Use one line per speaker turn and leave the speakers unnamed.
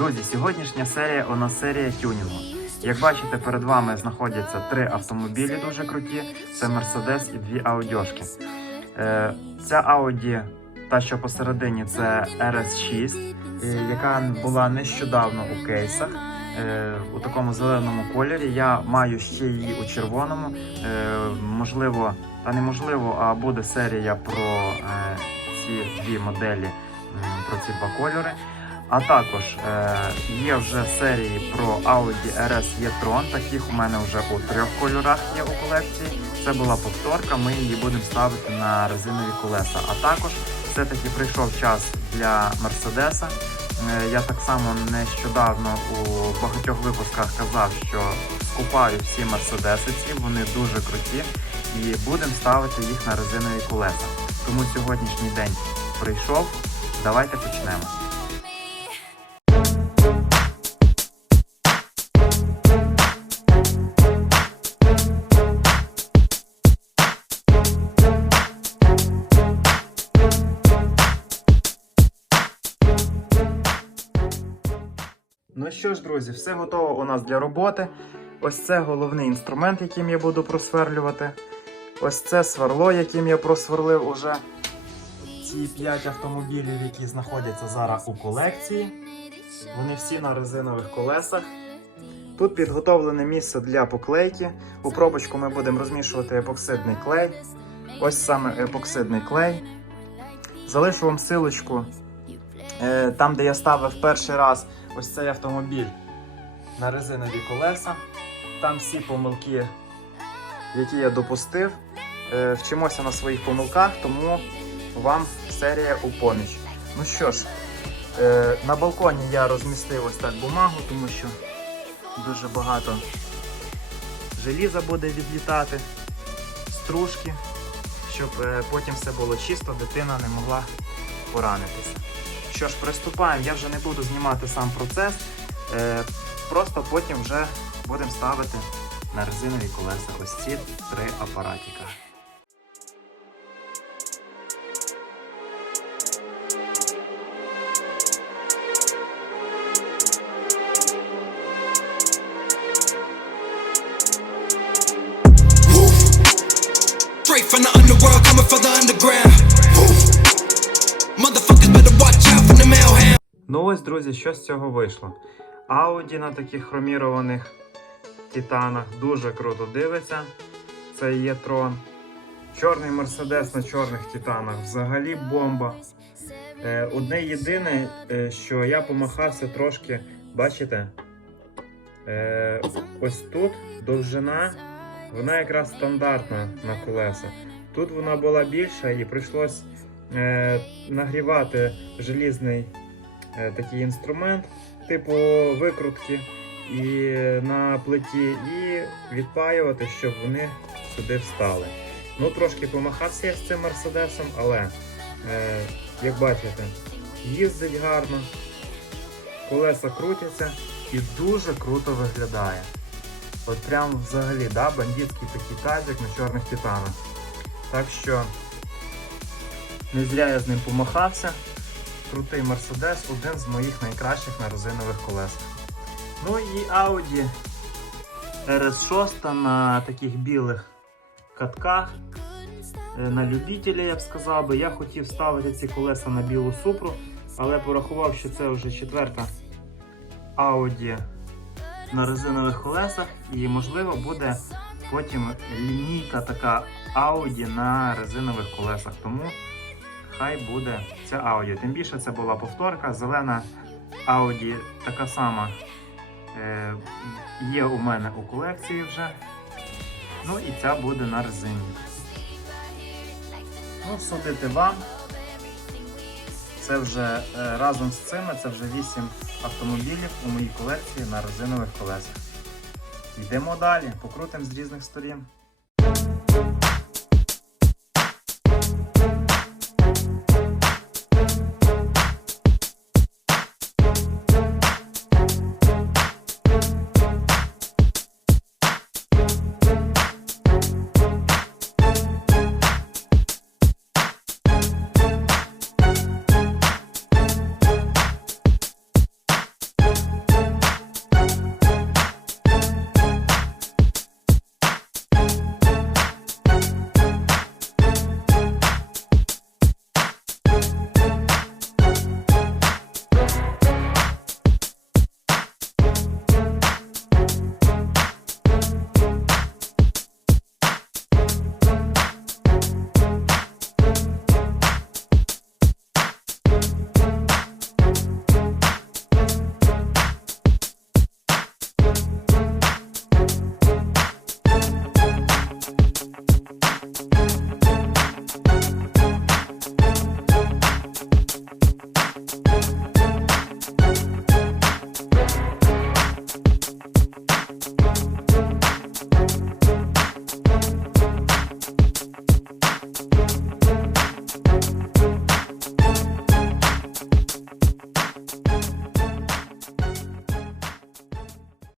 Друзі, сьогоднішня серія у нас серія тюнінгу. Як бачите, перед вами знаходяться три автомобілі дуже круті: це Mercedes і дві аудіошки. Е, ця Audi, та що посередині, це RS6, е, яка була нещодавно у кейсах. е, У такому зеленому кольорі я маю ще її у червоному. Е, можливо, та неможливо, а буде серія про ці дві моделі, про ці два кольори. А також е, є вже серії про Audi RS e-tron. Таких у мене вже у трьох кольорах є у колекції. Це була повторка. Ми її будемо ставити на резинові колеса. А також все-таки прийшов час для Мерседеса. Е, Я так само нещодавно у багатьох випусках казав, що скупаю всі мерседеси ці, вони дуже круті, і будемо ставити їх на резинові колеса. Тому сьогоднішній день прийшов. Давайте почнемо. Ну що ж, друзі, все готово у нас для роботи. Ось це головний інструмент, яким я буду просверлювати. Ось це сверло, яким я просверлив уже ці 5 автомобілів, які знаходяться зараз у колекції. Вони всі на резинових колесах. Тут підготовлене місце для поклейки. У пробочку ми будемо розмішувати епоксидний клей. Ось саме епоксидний клей. Залишу вам силочку е, там, де я ставив перший раз ось цей автомобіль на резинові колеса. Там всі помилки, які я допустив. Е, Вчимося на своїх помилках, тому вам серія у поміч. Ну що ж, е, на балконі я розмістив ось так бумагу, тому що дуже багато желіза буде відлітати, стружки, щоб е, потім все було чисто, дитина не могла поранитися. Що ж, приступаємо. Я вже не буду знімати сам процес. Е, просто потім вже будемо ставити на резинові колеса ось ці три апаратіка.
From the underworld, coming from the underground. Motherfuckers
Ну ось, друзі, що з цього вийшло. Audi на таких хромірованих титанах дуже круто дивиться. Це є трон. Чорний Мерседес на чорних титанах взагалі бомба. Е, одне єдине, е, що я помахався трошки, бачите? Е, ось тут довжина, вона якраз стандартна на колеса. Тут вона була більша і прийшлось нагрівати желізний такий інструмент, типу викрутки і на плиті, і відпаювати, щоб вони сюди встали. Ну, трошки помахався я з цим мерседесом, але е, як бачите, їздить гарно, колеса крутяться і дуже круто виглядає. От прям взагалі, да, бандитський такий тазик на чорних титанах. Так що не зря я з ним помахався. Крутий Мерседес, один з моїх найкращих на резинових колесах. Ну і Audi RS6 на таких білих катках. Е, На любителя, я б сказав би. Я хотів ставити ці колеса на білу супру, але порахував, що це вже четверта Audi на резинових колесах, і можливо буде потім лінійка така Audi на резинових колесах. Тому хай буде ця Audi. Тим більше це була повторка. Зелена Audi така сама е, є у мене у колекції вже. Ну і ця буде на резині. Ну, судити вам. Це вже е, разом з цими, це вже 8 автомобілів у моїй колекції на резинових колесах. Йдемо далі, покрутимо з різних сторін.